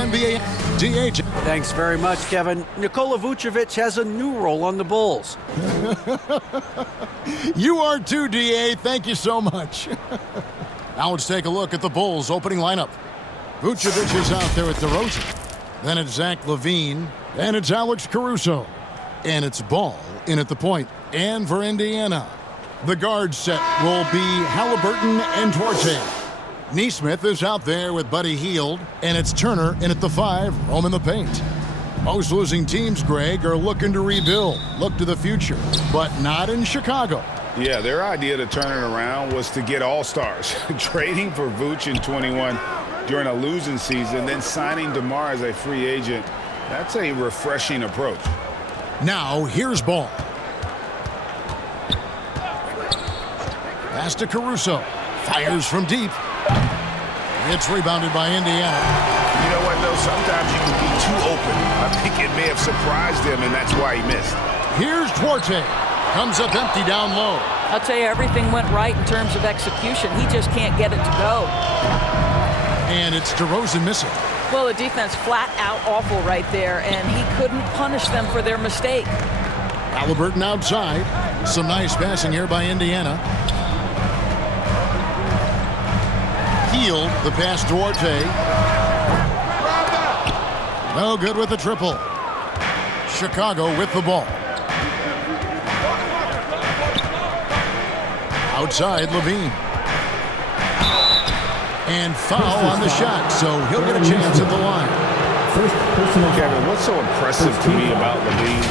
NBA DH. Thanks very much, Kevin. Nikola Vucevic has a new role on the Bulls. You are too, DA. Thank you so much. Now let's take a look at the Bulls' opening lineup. Vucevic is out there with DeRozan. Then it's Zach LaVine. And it's Alex Caruso. And it's Ball in at the point. And for Indiana, the guard set will be Halliburton and Duarte. Nesmith is out there with Buddy Hield. And it's Turner in at the 5, roaming the paint. Most losing teams, Greg, are looking to rebuild, look to the future, but not in Chicago. Yeah, their idea to turn it around was to get all-stars. Trading for Vooch in 21 during a losing season, then signing DeMar as a free agent. That's a refreshing approach. Now, here's Ball. Pass to Caruso. Fires from deep. It's rebounded by Indiana. You know what, though? Sometimes you can be too open. I think it may have surprised him, and that's why he missed. Here's Duarte. Comes up empty down low. I'll tell you, everything went right in terms of execution. He just can't get it to go. And it's DeRozan missing. Well, the defense flat out awful right there, and he couldn't punish them for their mistake. Halliburton outside. Some nice passing here by Indiana. Hield, the pass to Duarte. No good with the triple. Chicago with the ball. Outside, LaVine. And foul on the shot, so he'll get a chance at the line. Kevin, what's so impressive to me about LaVine?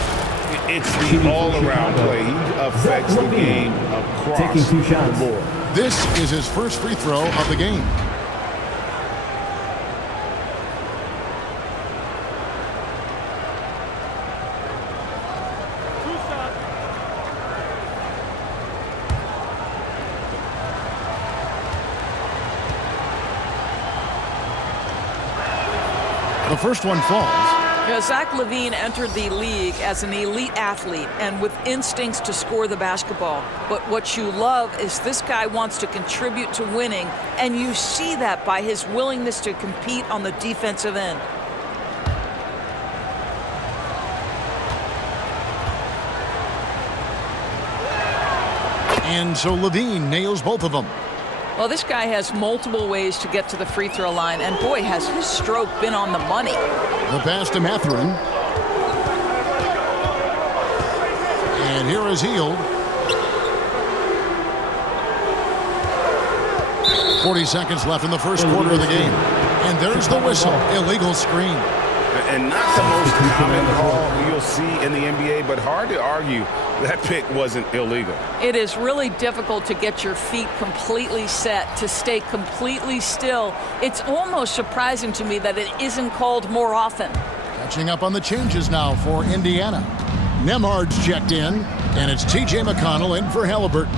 It's the all-around play. He affects the game across the board. This is his first free throw of the game. The first one falls. You know, Zach LaVine entered the league as an elite athlete and with instincts to score the basketball. But what you love is this guy wants to contribute to winning, and you see that by his willingness to compete on the defensive end. And so LaVine nails both of them. Well, this guy has multiple ways to get to the free throw line, and boy, has his stroke been on the money. The pass to Mathurin. And here is Hield. 40 seconds left in the first quarter of the game. And there's the whistle. Illegal screen. And not the most common call you'll see in the NBA, but hard to argue that pick wasn't illegal. It is really difficult to get your feet completely set, to stay completely still. It's almost surprising to me that it isn't called more often. Catching up on the changes now for Indiana. Nemhard's checked in, and it's T.J. McConnell in for Halliburton.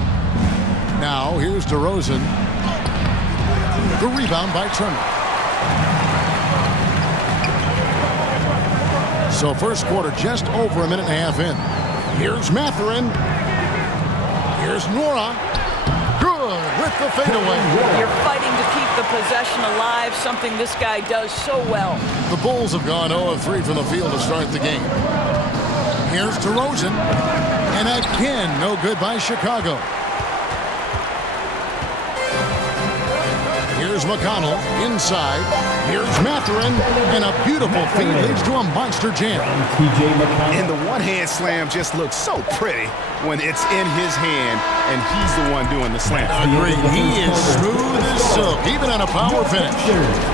Now, here's DeRozan. The rebound by Turner. So first quarter just over a minute and a half in. Here's Mathurin. Here's Nora. Good with the fadeaway. You're fighting to keep the possession alive, something this guy does so well. The Bulls have gone 0 of 3 from the field to start the game. Here's DeRozan. And again, no good by Chicago. Here's McConnell inside. Here's Mathurin, and a beautiful feed leads to a monster jam. And the one-hand slam just looks so pretty when it's in his hand, and he's the one doing the slam. Agreed. He is smooth as silk, even on a power finish.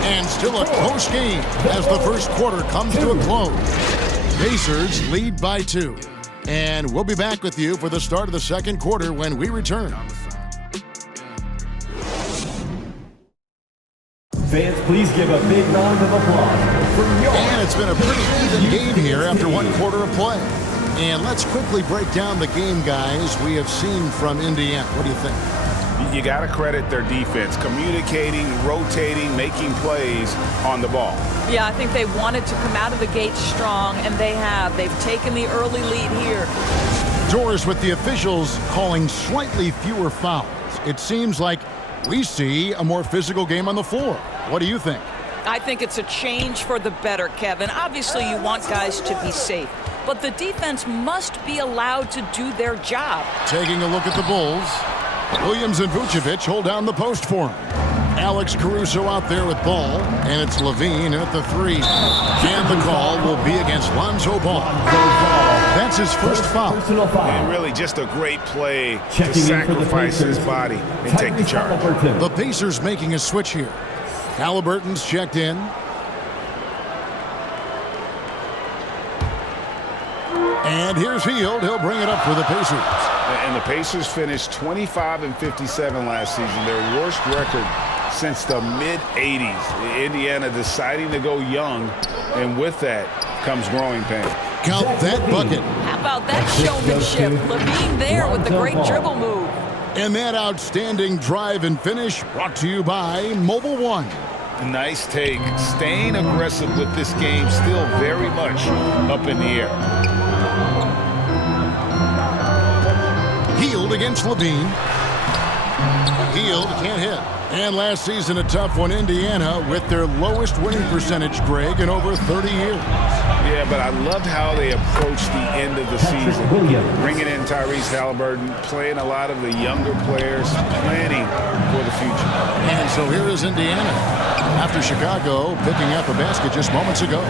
And still a close game as the first quarter comes to a close. Pacers lead by 2. And we'll be back with you for the start of the second quarter when we return. Fans, please give a big round of applause for your... And it's been a pretty even game here after one quarter of play. And let's quickly break down the game, guys, we have seen from Indiana. What do you think? You got to credit their defense, communicating, rotating, making plays on the ball. Yeah, I think they wanted to come out of the gate strong, and they have. They've taken the early lead here. Doris with the officials calling slightly fewer fouls. It seems like we see a more physical game on the floor. What do you think? I think it's a change for the better, Kevin. Obviously, you want guys to be safe, but the defense must be allowed to do their job. Taking a look at the Bulls. Williams and Vucevic hold down the post for him. Alex Caruso out there with ball, and it's Levine at the 3. And the call will be against Lonzo Ball. That's his first foul. And really just a great play to sacrifice his body and take the charge. The Pacers making a switch here. Halliburton's checked in. And here's Hield. He'll bring it up for the Pacers. And the Pacers finished 25-57 last season, their worst record since the mid-'80s. Indiana deciding to go young, and with that comes growing pain. Count that bucket. How about that showmanship? Levine there with the great dribble move. And that outstanding drive and finish brought to you by Mobile One. Nice take. Staying aggressive with this game, still very much up in the air. Hield against Levine. Hield can't hit. And last season, a tough one, Indiana, with their lowest winning percentage, Greg, in over 30 years. Yeah, but I loved how they approached the end of the season. Bringing in Tyrese Halliburton, playing a lot of the younger players, planning for the future. And so here is Indiana, after Chicago picking up a basket just moments ago.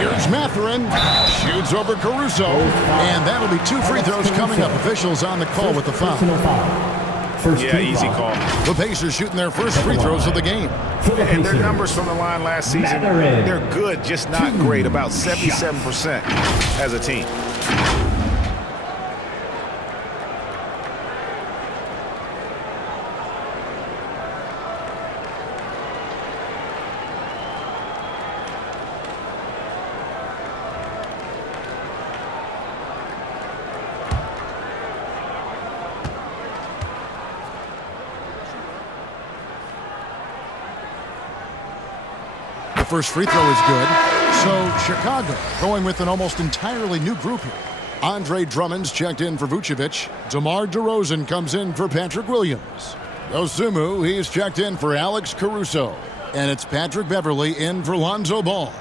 Here's Mathurin, shoots over Caruso, and that'll be 2 free throws coming up. Officials on the call with the foul. Yeah, easy call. The Pacers shooting their first free throws of the game. And their numbers from the line last season, they're good, just not great, about 77% as a team. First free throw is good. So Chicago going with an almost entirely new group here. Andre Drummond's checked in for Vucevic. DeMar DeRozan comes in for Patrick Williams. Dosunmu, he's checked in for Alex Caruso. And it's Patrick Beverley in for Lonzo Ball.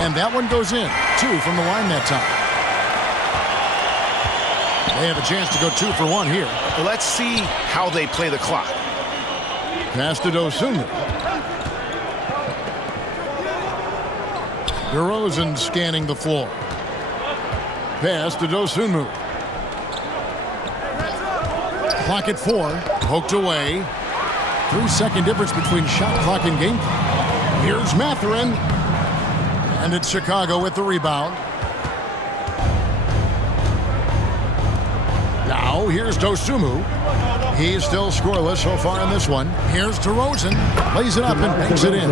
And that one goes in. 2 from the line that time. They have a chance to go 2 for 1 here. Let's see how they play the clock. Pass to Dosunmu. DeRozan scanning the floor. Pass to Dosunmu. Clock at 4. Poked away. 3-second difference between shot clock and game clock. Here's Mathurin. And it's Chicago with the rebound. Now, here's Dosunmu. He's still scoreless so far in this one. Here's DeRozan. Lays it up and banks it in.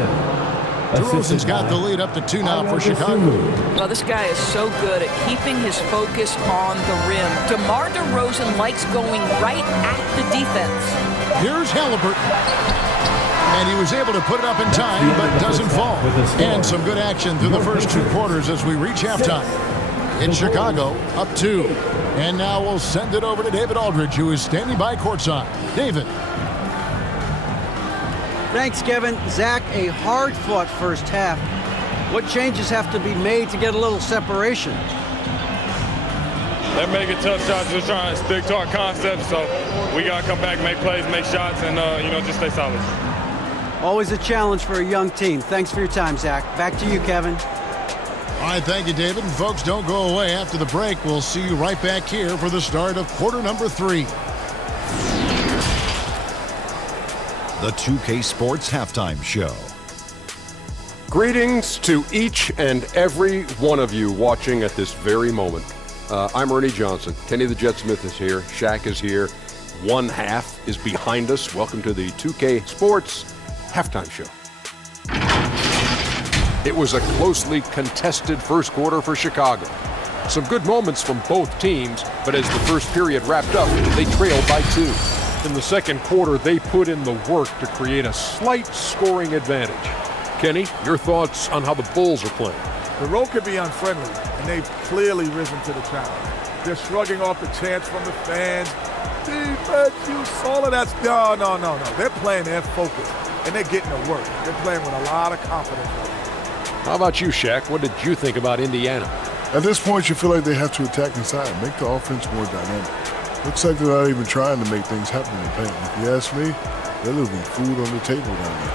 DeRozan's got the lead up to 2 now for Chicago. Well, this guy is so good at keeping his focus on the rim. DeMar DeRozan likes going right at the defense. Here's Halliburton. And he was able to put it up in time, but doesn't fall. And some good action through the first 2 quarters as we reach halftime. In Chicago, up 2. And now we'll send it over to David Aldridge, who is standing by courtside. David. Thanks, Kevin. Zach, a hard-fought first half. What changes have to be made to get a little separation? They're making tough shots, just trying to stick to our concept, so we got to come back, make plays, make shots, and, just stay solid. Always a challenge for a young team. Thanks for your time, Zach. Back to you, Kevin. All right, thank you, David. And folks, don't go away. After the break, we'll see you right back here for the start of quarter number 3. The 2K Sports Halftime Show. Greetings to each and every one of you watching at this very moment. I'm Ernie Johnson. Kenny the Jet Smith is here. Shaq is here. One half is behind us. Welcome to the 2K Sports Halftime Show. It was a closely contested first quarter for Chicago. Some good moments from both teams, but as the first period wrapped up, they trailed by 2. In the second quarter, they put in the work to create a slight scoring advantage. Kenny, your thoughts on how the Bulls are playing? The road could be unfriendly, and they've clearly risen to the challenge. They're shrugging off the chants from the fans. Defense, you saw it. That's no. They're playing their focus, and they're getting to work. They're playing with a lot of confidence. How about you, Shaq? What did you think about Indiana? At this point, you feel like they have to attack inside, make the offense more dynamic. Looks like they're not even trying to make things happen in the paint. If you ask me, they're leaving food on the table down there.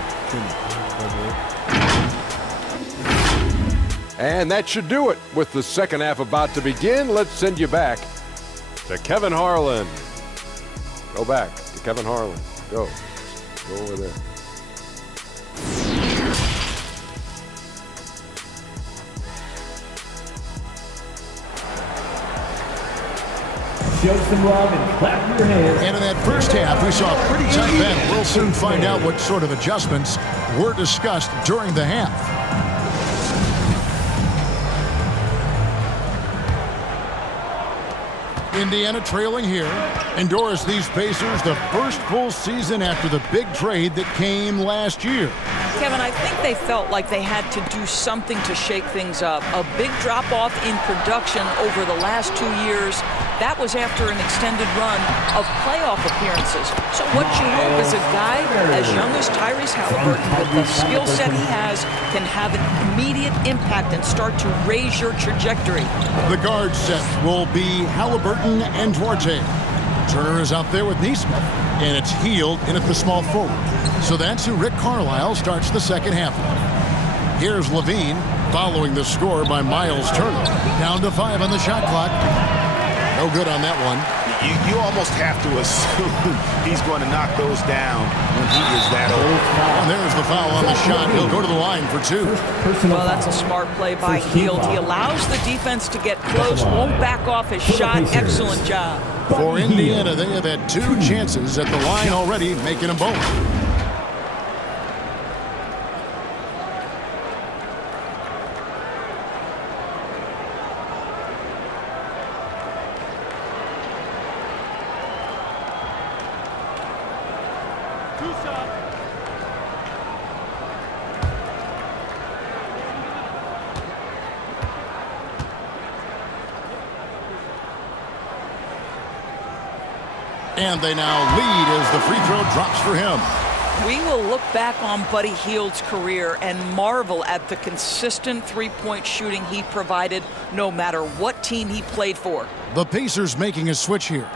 And that should do it. With the second half about to begin, let's send you back to Kevin Harlan. Go back to Kevin Harlan. Go over there. Show some love and clap your hands. And in that first half, we saw a pretty tight battle. We'll soon find out what sort of adjustments were discussed during the half. Indiana trailing here. Endures these Pacers the first full season after the big trade that came last year. Kevin, I think they felt like they had to do something to shake things up. A big drop-off in production over the last 2 years. That was after an extended run of playoff appearances. So what you hope is a guy as young as Tyrese Halliburton, with the skill set he has, can have an immediate impact and start to raise your trajectory. The guard set will be Halliburton and Duarte. Turner is out there with Neesmith, and it's Hield in at the small forward. So that's who Rick Carlisle starts the second half with. Here's Levine following the score by Miles Turner. Down to 5 on the shot clock. No good on that one. You almost have to assume he's going to knock those down when he is that old. And there's the foul on the shot. He'll go to the line for 2. Well, that's a smart play by Hield. He allows the defense to get close, won't back off his shot. Excellent job. For Indiana, they have had 2 chances at the line already, making them both. And they now lead as the free throw drops for him. We will look back on Buddy Hield's career and marvel at the consistent three-point shooting he provided no matter what team he played for. The Pacers making a switch here.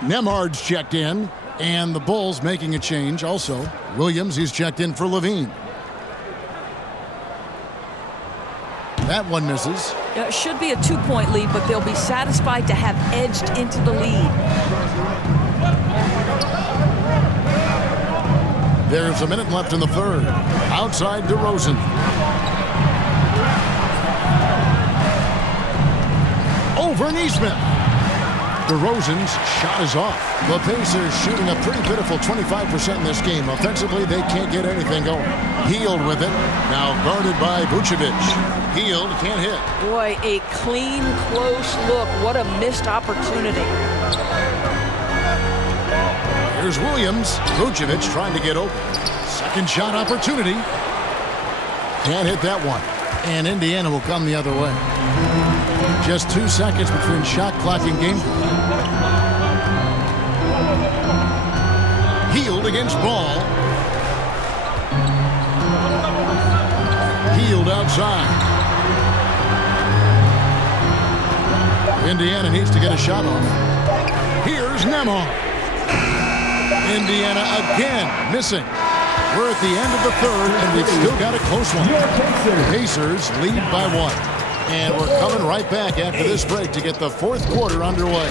Nemhard's checked in, and the Bulls making a change also. Williams, he's checked in for Levine. That one misses. It should be a 2-point lead, but they'll be satisfied to have edged into the lead. There's a minute left in the third. Outside DeRozan. Over Neesmith. DeRozan's shot is off. The Pacers shooting a pretty pitiful 25% in this game. Offensively, they can't get anything going. Hield with it. Now guarded by Vucevic. Hield can't hit. Boy, a clean, close look. What a missed opportunity. Here's Williams. Vucevic trying to get open. Second shot opportunity. Can't hit that one. And Indiana will come the other way. Just 2 seconds between shot clock and game clock. Hield against Ball. Hield outside. Indiana needs to get a shot off. Here's Nemhard. Indiana again missing. We're at the end of the third, and we've still got a close one. Pacers lead by 1. And we're coming right back after this break to get the fourth quarter underway.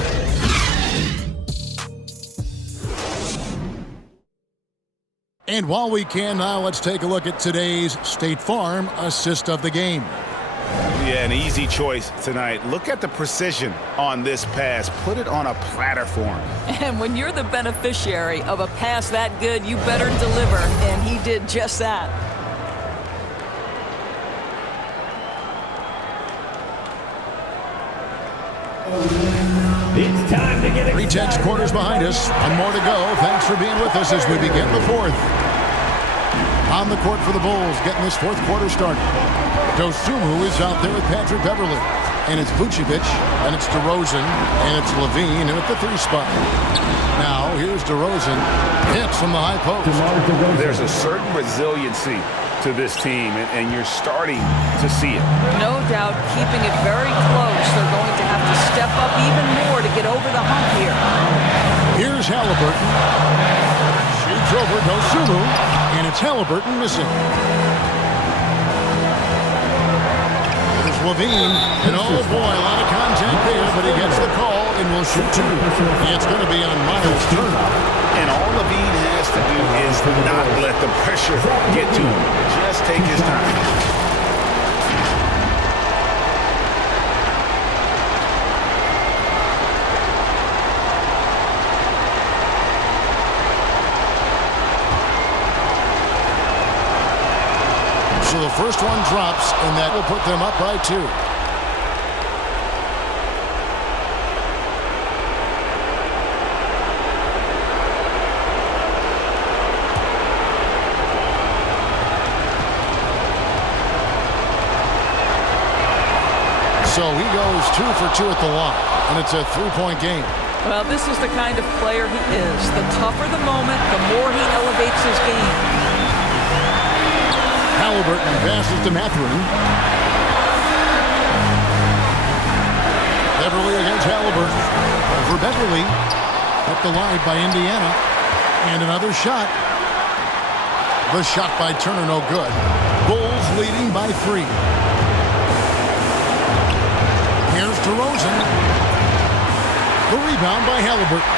And while we can now, let's take a look at today's State Farm assist of the game. Yeah, an easy choice tonight. Look at the precision on this pass. Put it on a platter for him. And when you're the beneficiary of a pass that good, you better deliver. And he did just that. It's time to get it. 3-10 quarters behind us. 1 more to go. Thanks for being with us as we begin the fourth. On the court for the Bulls, getting this fourth quarter started. Dosunmu is out there with Patrick Beverly. And it's Vucevic, and it's DeRozan, and it's Levine, and at the 3 spot. Now, here's DeRozan. Hits from the high post. There's a certain resiliency to this team, and you're starting to see it. No doubt, keeping it very close. They're going to have to step up even more to get over the hump here. Here's Halliburton. Shoots over Dosunmu, and it's Halliburton missing. There's Levine, and oh boy, a lot of contact there, but he gets the call and will shoot 2. It's going to be on Miles Turner. And all Levine has to do is not let the pressure get to him. Just take his time. So the first one drops, and that will put them up by 2. So he goes 2 for 2 at the line, and it's a 3-point game. Well, this is the kind of player he is. The tougher the moment, the more he elevates his game. Halliburton passes to Mathurin. Beverly against Halliburton. Over Beverly. Up the line by Indiana. And another shot. The shot by Turner, no good. Bulls leading by 3. Here's DeRozan. The rebound by Halliburton.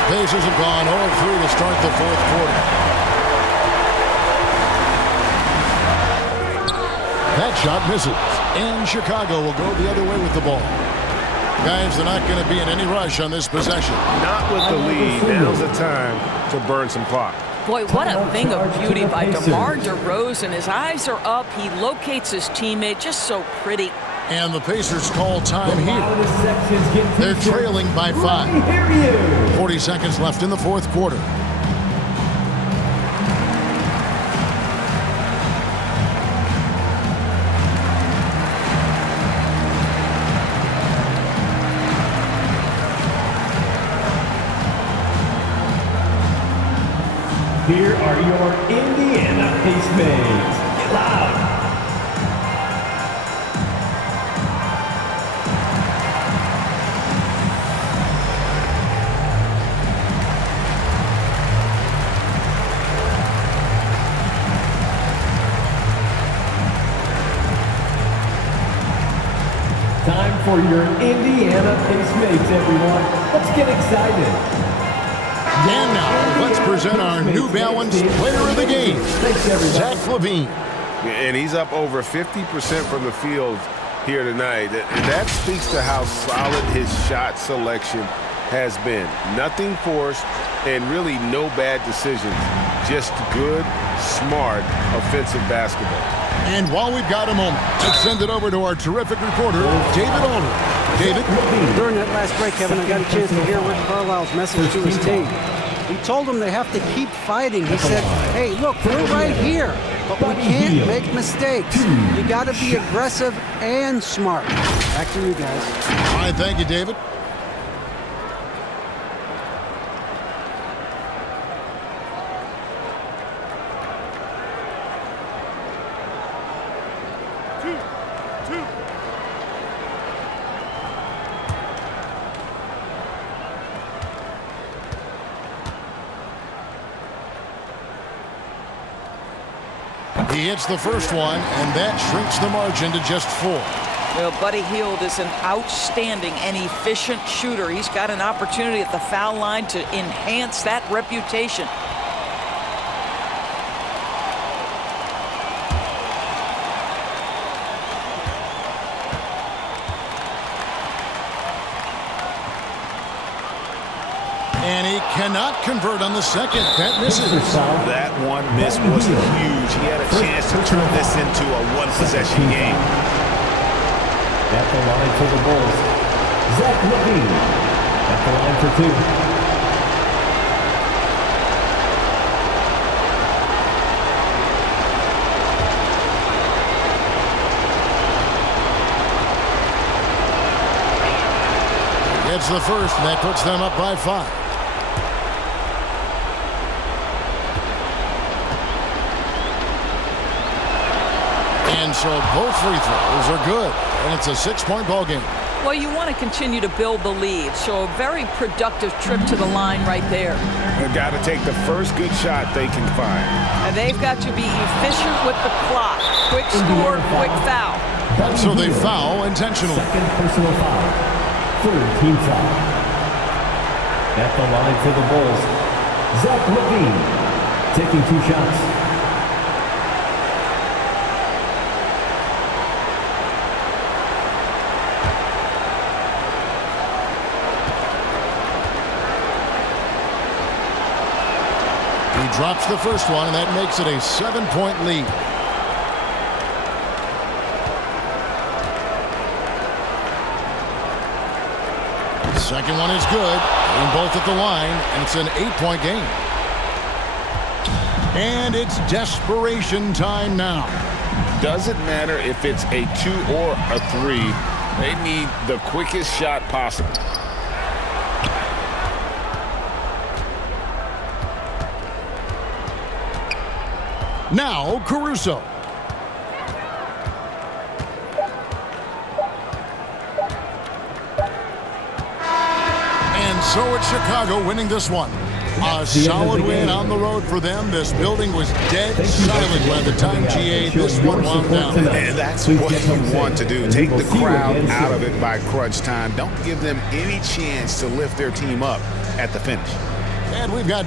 The Pacers have gone 0-3 to start the 4th quarter. That shot misses, and Chicago will go the other way with the ball. Guys, they're not going to be in any rush on this possession. Not with the lead. Now's the time to burn some clock. Boy, what a thing of beauty by DeMar DeRozan. His eyes are up. He locates his teammate. Just so pretty. And the Pacers call time here. They're trailing by 5. 40 seconds left in the 4th quarter. Here are your Indiana Pacemates. Get loud. Time for your Indiana Pacemates, everyone. Let's get excited. And now, let's present our New Balance Player of the Game, Zach LaVine. And he's up over 50% from the field here tonight. That speaks to how solid his shot selection has been. Nothing forced and really no bad decisions. Just good, smart, offensive basketball. And while we've got a moment, let's send it over to our terrific reporter, David Aldridge. David? During that last break, Kevin, I got a chance to hear Rick Carlisle's message to his team. He told them they have to keep fighting. He said, hey, look, we're right here, but we can't make mistakes. You got to be aggressive and smart. Back to you guys. All right, thank you, David. He hits the first one, and that shrinks the margin to just 4. Well, Buddy Hield is an outstanding and efficient shooter. He's got an opportunity at the foul line to enhance that reputation. And he cannot convert on the second. That misses. That one miss was huge. He had a chance to turn this into a one-possession game. At the line for the Bulls, Zach LaVine. At the line for 2. gets the first, and that puts them up by 5. And so both free throws are good, and it's a 6-point ball game. Well, you want to continue to build the lead, so a very productive trip to the line right there. They've got to take the first good shot they can find. And they've got to be efficient with the clock. Quick score, quick foul. So they foul intentionally. Second personal foul. Third team foul. At the line for the Bulls, Zach LaVine taking 2 shots. He drops the first one, and that makes it a 7-point lead. Second one is good. And both at the line, and it's an 8-point game. And it's desperation time now. Doesn't matter if it's a 2 or a 3. They need the quickest shot possible. Now Caruso. And so it's Chicago winning this one. A solid win on the road for them. This building was dead silent by the time GA this one wound down. And that's what you want to do. Take the crowd out of it by crunch time. Don't give them any chance to lift their team up at the finish. And we've got